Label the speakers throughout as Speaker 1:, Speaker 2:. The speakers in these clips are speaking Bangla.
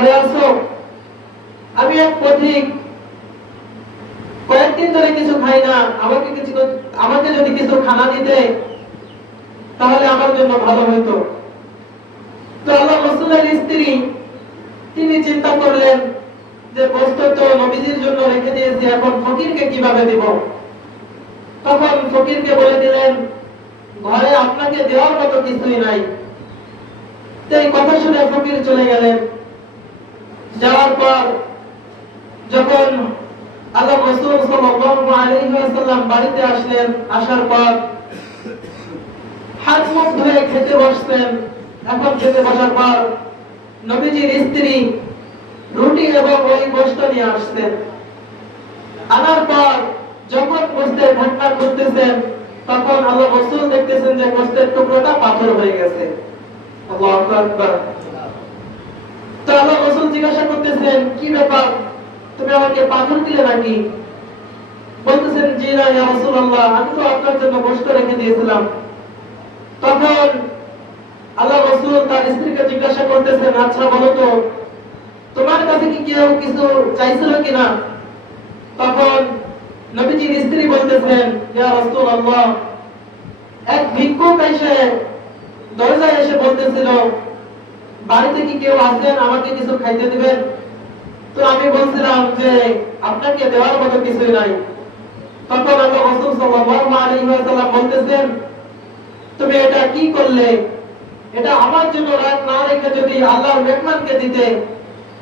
Speaker 1: ঘরে আসো আমি এক পথিক। কয়েকদিন ধরে কিছু খাই না। আমাকে কিছু আমাকে যদি কিছু খানা দিতে, তাহলে আমার জন্য ভালো তো আল্লাহ রসুলের স্ত্রী, তিনি চিন্তা করলেন যে, বস্তু তো নবীজির জন্য রেখে দিয়েছি, এখন ফকিরকে কীভাবে দিব? তখন ফকিরকে বলে দিলেন, ঘরে আপনাকে দেওয়ার মতো কিছুই নাই। এই কথা শুনে ফকির চলে গেলেন। যাওয়ার পর যখন আল্লাহ রসুল সাল্লাল্লাহু আলাইহি ওয়াসাল্লাম বাড়িতে আসলেন, আসার পর হাত মুখ ধুয়ে খেতে বসতেন এখন খেতে বসার পর নবীজির স্ত্রী রুটি এবং ওই গোস্ত নিয়ে আসতেন আনার পর যখন গোস্তের ঢাকনা খুলতেছেন তখন আল্লাহ রসুল দেখতেছেন যে গোস্তের টুকরোটা পাথর হয়ে গেছে। আল্লাহু আকবার। জিজ্ঞাসা করতেছেন, কি ব্যাপার? তুমি আমাকে পাথর দিলে নাকি? বলতেছেন, জি না, ইয়া রাসূলুল্লাহ, আমি তো আপনার জন্য গোশত রেখে দিয়েছিলাম। তখন আল্লাহ রাসূল তার স্ত্রীকে জিজ্ঞাসা করতেছেন আচ্ছা বলো তো, তোমার কাছে কি কেউ কিছু চাইছিল কিনা? তখন নবীজির স্ত্রী বলতেছেন, ইয়া রাসূলুল্লাহ, এক ভিক্ষুক এসে দরজায় এসে বলতেছিল বাড়িতে কি কেউ আছেন আমাকে কিছু খাইতে দিবেন? তো আমি বলছিলাম যে, আপনাকে দেওয়ার মতো কিছুই নাই। তখন আল্লাহ রাসূল সাল্লাল্লাহু আলাইহি ওয়াসাল্লাম বলতেছেন, তুমি এটা কি করলে? এটা আমার জন্য না রেখে যদি আল্লাহর মেহমানকে দিতে,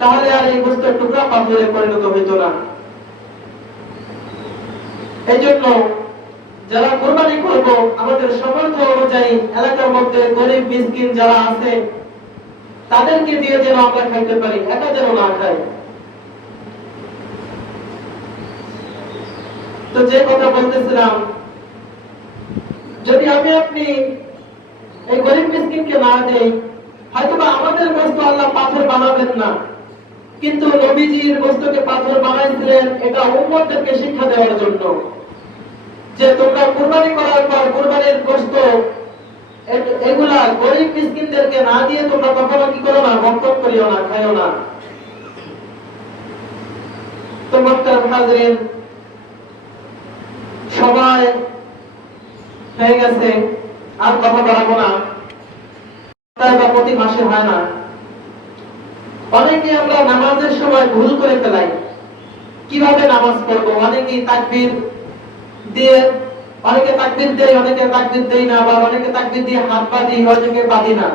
Speaker 1: তাহলে আর এই বস্তুর টুকরা পাথরে পরিণত না। এই জন্য যারা কোরবানি করব, আমাদের সামর্থ্য অনুযায়ী এলাকার মধ্যে গরিব, মিসকিন যারা আছে তাদেরকে দিয়ে যেন আমরা খাইতে পারি, একা যেন না খাই। তো যে কথা বলতেছিলাম, যদি আমি আপনি এই গরিব মিসকিনকে না দেই, হয়তোবা আমাদের বস্তু আল্লাহ পাথর বানাবেন না। কিন্তু নবীজির বস্তুকে পাথর বানাইছিলেন, এটা উম্মতদেরকে শিক্ষা দেওয়ার জন্য। যে তোমরা কুরবানি করার পর কুরবানির এ- এগুলা গরিব মিসকিনদেরকে না দিয়ে তোমরা কখনো কি করো না ভক্ষণ করিও না, খাইও না। সবাই হয়ে গেছে, আর কথা বাড়াবো না। প্রতি মাসে হয় না। অনেকে আমরা নামাজের সময় ভুল করে ফেলাই। কীভাবে নামাজ পড়ব? অনেকেই তাকবীর দিয়ে অনেকে তাকবীর দেয়, অনেকে তাকবীর দেয় না আবার অনেকে তাকবীর দিয়ে হাত বাঁধি অনেকে বাঁধি না।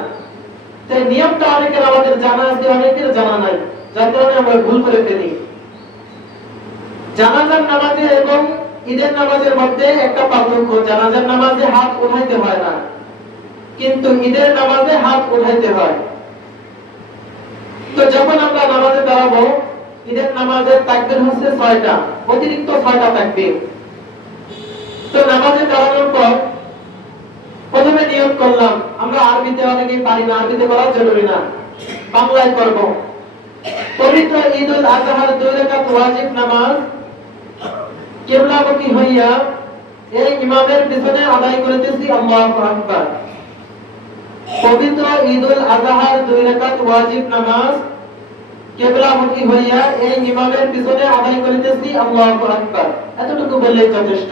Speaker 1: তাই নিয়মটা অনেকের, আমাদের জানা আছে, অনেকের জানা নাই। যার কারণে আমরা ভুল করে ফেলি। জানাজার নামাজে এবং ঈদের নামাজের মধ্যে একটা পার্থক্য, জানাজার নামাজে হাত উঠাইতে হয় না, কিন্তু ঈদের নামাজে হাত উঠাইতে হয়। তো যখন আমরা নামাজে দাঁড়াবো, ঈদের নামাজের তাকবীর হচ্ছে ছয়টা, অতিরিক্ত ছয়টা তাকবীর। তো নামাজে দাঁড়ানোর পর প্রথমে করলাম, আমরা আরবিতে অনেকেই পারি না, আরবিতে করা জরুরি না, বাংলায় করব। পবিত্র ঈদ উল আজহার দুই রাকাত ওয়াজিব নামাজ, কিবলামুখী হইয়া এই ইমামের পিছনে আদায় করিতেছি আকবার। পবিত্র ঈদ উল আজহার দুই রাকাত ওয়াজিব নামাজ, কিবলামুখী হইয়া এই ইমামের পিছনে আদায় করিতেছি, আল্লাহু আকবার। এতটুকু বললেই যথেষ্ট।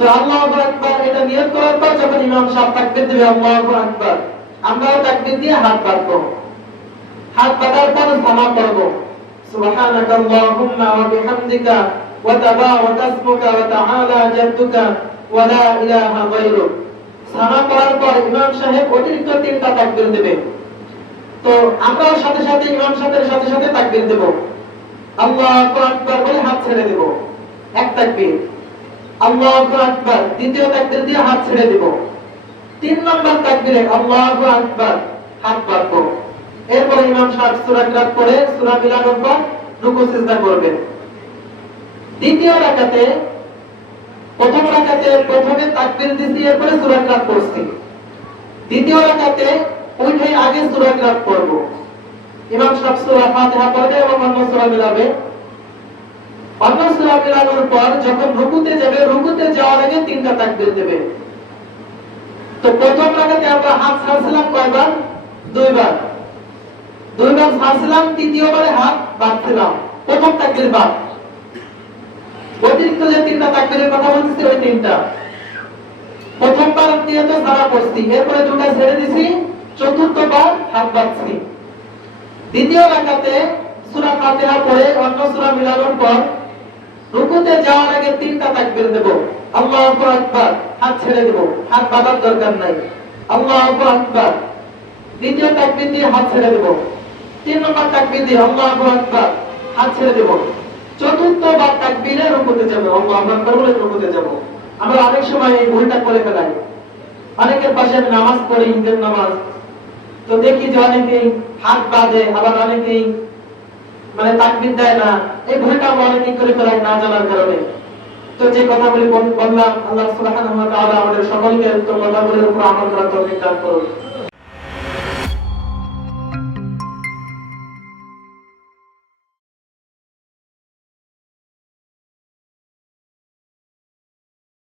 Speaker 1: তো আল্লাহু পর যখন সাহেব অতিরিক্ত তিনটা তাকবীর দেবে। তো আমরাও সাথে সাথে ইমাম সাহেবের সাথে সাথে তাকবীর দেব। আল্লাহু আকবার বলে হাত ছেড়ে দেব। এক তাকবীর। আল্লাহু আকবার। দ্বিতীয় তাকবীর দিয়ে হাত ছেড়ে দেব। তিন নম্বর তাকবীরে আল্লাহু আকবার, হাত বাঁধবো এরপর ইমাম সাহেব সূরা কিরাত পড়ে, সূরা মিলানোর পর রুকু সিজদা করবেন। দ্বিতীয় রাকাতে, প্রথম রাকাতে প্রথমে তাকবীর দিছি, এরপরে সূরা কিরাত পড়ছি। দ্বিতীয় রাকাতে উঠে আগে সূরা কিরাত পড়ব। ইমাম সাহেব সূরা ফাতিহা পড়বে এবং অন্য সূরা মিলাবে। অন্য সূরা মিলানোর পর যখন রুকুতে যাবে, রুকুতে যাওয়ার আগে তিনটা তাকবীর দেবে। তো প্রথম রাকাতে আমরা হাত ছাড়ছিলাম কয়বার? দুইবার। দুইবার ছাড়ছিলাম, তৃতীয়বারে হাত বাঁধছিলাম প্রথম তাকবির বাদ। অতিরিক্ত যে তিনটা তাকবীরের কথা বলতেছি, ওই তিনটা। প্রথমবার দিয়ে তো সারা করছি, এরপরে দুটা ছেড়ে দিছি, চতুর্থবার হাত বাঁধছি দ্বিতীয় রাকাতে সূরা ফাতিহা পড়ে অন্য সূরা মিলানোর পর রুকুতে যাওয়ার আগে তিনটা তাকবীর দেব। আল্লাহু আকবার, হাত ছেড়ে দেব। হাত বাঁধার দরকার নাই। আল্লাহু আকবার। দ্বিতীয় তাকবীর দিয়ে হাত ছেড়ে দেব। তিন নম্বর তাকবীর দিয়ে আল্লাহু আকবার, হাত ছেড়ে দেব। চতুর্থ বার তাকবীরে রুকুতে যাব। আল্লাহু আকবার বলে রুকুতে যাব। আমরা অনেক সময় এই ভুলটা করে ফেলাই। অনেকের পাশে আমি নামাজ পড়ি ঈদের নামাজ। তো দেখি যে অনেকেই হাত বাঁধে, আবার অনেকেই মানে তাকবির দেয় না। এই ভুলটা আমরা কি করে ফেলাই না জানার কারণে। তো যে কথাগুলি বল- বললাম, আল্লাহ সুবহানাহু ওয়া তাআলা আমাদের সকলকে উত্তম কথাগুলির উপর আমল করার তৌফিক দান করুন।